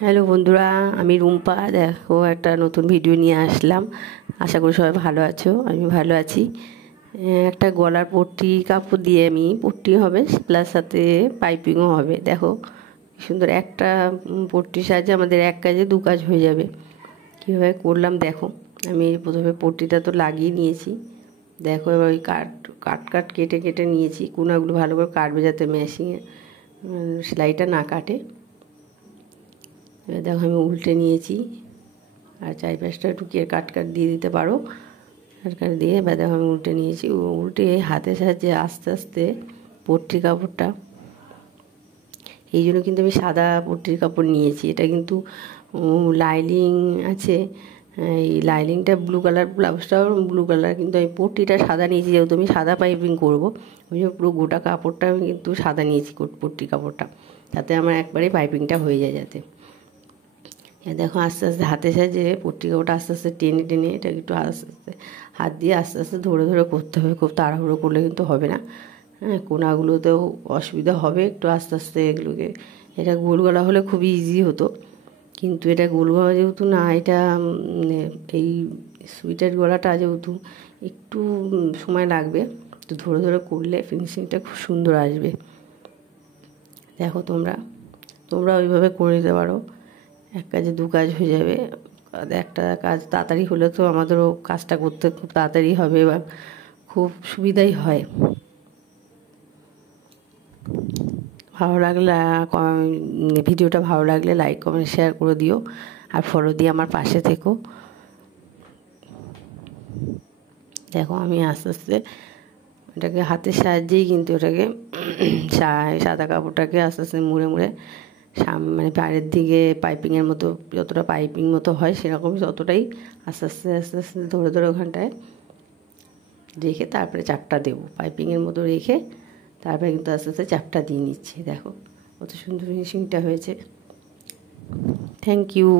Hello বন্ধুরা, আমি রুম্পা। দেখো, একটা নতুন ভিডিও নিয়ে আসলাম। আশা করি সবাই ভালো আছো, আমি ভালো আছি। একটা গলার পট্টি কাপড় দিয়ে আমি পট্টি হবে, প্লাস সাথে পাইপিংও হবে। দেখো কি সুন্দর একটা পট্টির সাহায্যে আমাদের এক কাজে দু কাজ হয়ে যাবে। কীভাবে করলাম দেখো। আমি প্রথমে পট্টিটা তো লাগিয়ে নিয়েছি। দেখো এবার ওই কাট কেটে কেটে নিয়েছি। কোনাগুলো ভালো করে কাটবে যাতে মেশিনে সেলাইটা না কাটে। এবার দেখো আমি উল্টে নিয়েছি, আর চারিপাশটা ঢুকিয়ে কাট দিয়ে দিতে পারো। কাট দিয়ে এবার দেখো আমি উল্টে নিয়েছি। উল্টে হাতের সাহায্যে আস্তে আস্তে পট্টির কাপড়টা, এই জন্য কিন্তু আমি সাদা পট্টির কাপড় নিয়েছি। এটা কিন্তু লাইনিং আছে, এই লাইনিংটা ব্লু কালার, ব্লাউজটাও ব্লু কালার, কিন্তু আমি পট্টিটা সাদা নিয়েছি যেহেতু আমি সাদা পাইপিং করবো। ওই জন্য পুরো গোটা কাপড়টা আমি কিন্তু সাদা নিয়েছি, পট্টির কাপড়টা, তাতে আমার একবারে পাইপিংটা হয়ে যায় যাতে। দেখো আস্তে আস্তে হাতের সাহায্যে পট্টি কাপড়টা আস্তে আস্তে টেনে টেনে এটা একটু আস্তে আস্তে হাত দিয়ে আস্তে আস্তে ধরে ধরে করতে হবে। খুব তাড়াহুড়ো করলে কিন্তু হবে না। হ্যাঁ, কোনাগুলোতেও অসুবিধা হবে, একটু আস্তে আস্তে এগুলোকে। এটা গোল গলা হলে খুবই ইজি হতো, কিন্তু এটা গোল গলা যেহেতু না, এটা এই সুইটের গলাটা যেহেতু একটু সময় লাগবে, তো ধরে ধরে করলে ফিনিশিংটা খুব সুন্দর আসবে। দেখো তোমরা ওইভাবে করে নিতে পারো, এক কাজে দু কাজ হয়ে যাবে। একটা কাজ তাড়াতাড়ি হলে তো আমাদেরও কাজটা করতে খুব তাড়াতাড়ি হবে বা খুব সুবিধাই হয়। ভালো লাগলে ভিডিওটা ভালো লাগলে লাইক কমেন্ট শেয়ার করে দিও, আর ফলো দিয়ে আমার পাশে থেকো। দেখো আমি আস্তে আস্তে এটাকে হাতের সাহায্যেই কিন্তু ওটাকে সাদা কাপড়টাকে আস্তে আস্তে মুড়ে মুড়ে মানে বাইরের দিকে পাইপিংয়ের মতো, যতটা পাইপিং মতো হয় সেরকম ততটাই আস্তে আস্তে আস্তে আস্তে ধরে ধরে ওখানটায় রেখে তারপরে চাপটা দেবো। পাইপিংয়ের মতো রেখে তারপরে কিন্তু আস্তে আস্তে চাপটা দিয়ে নিচ্ছি। দেখো কত সুন্দর ফিনিশিংটা হয়েছে। Thank you.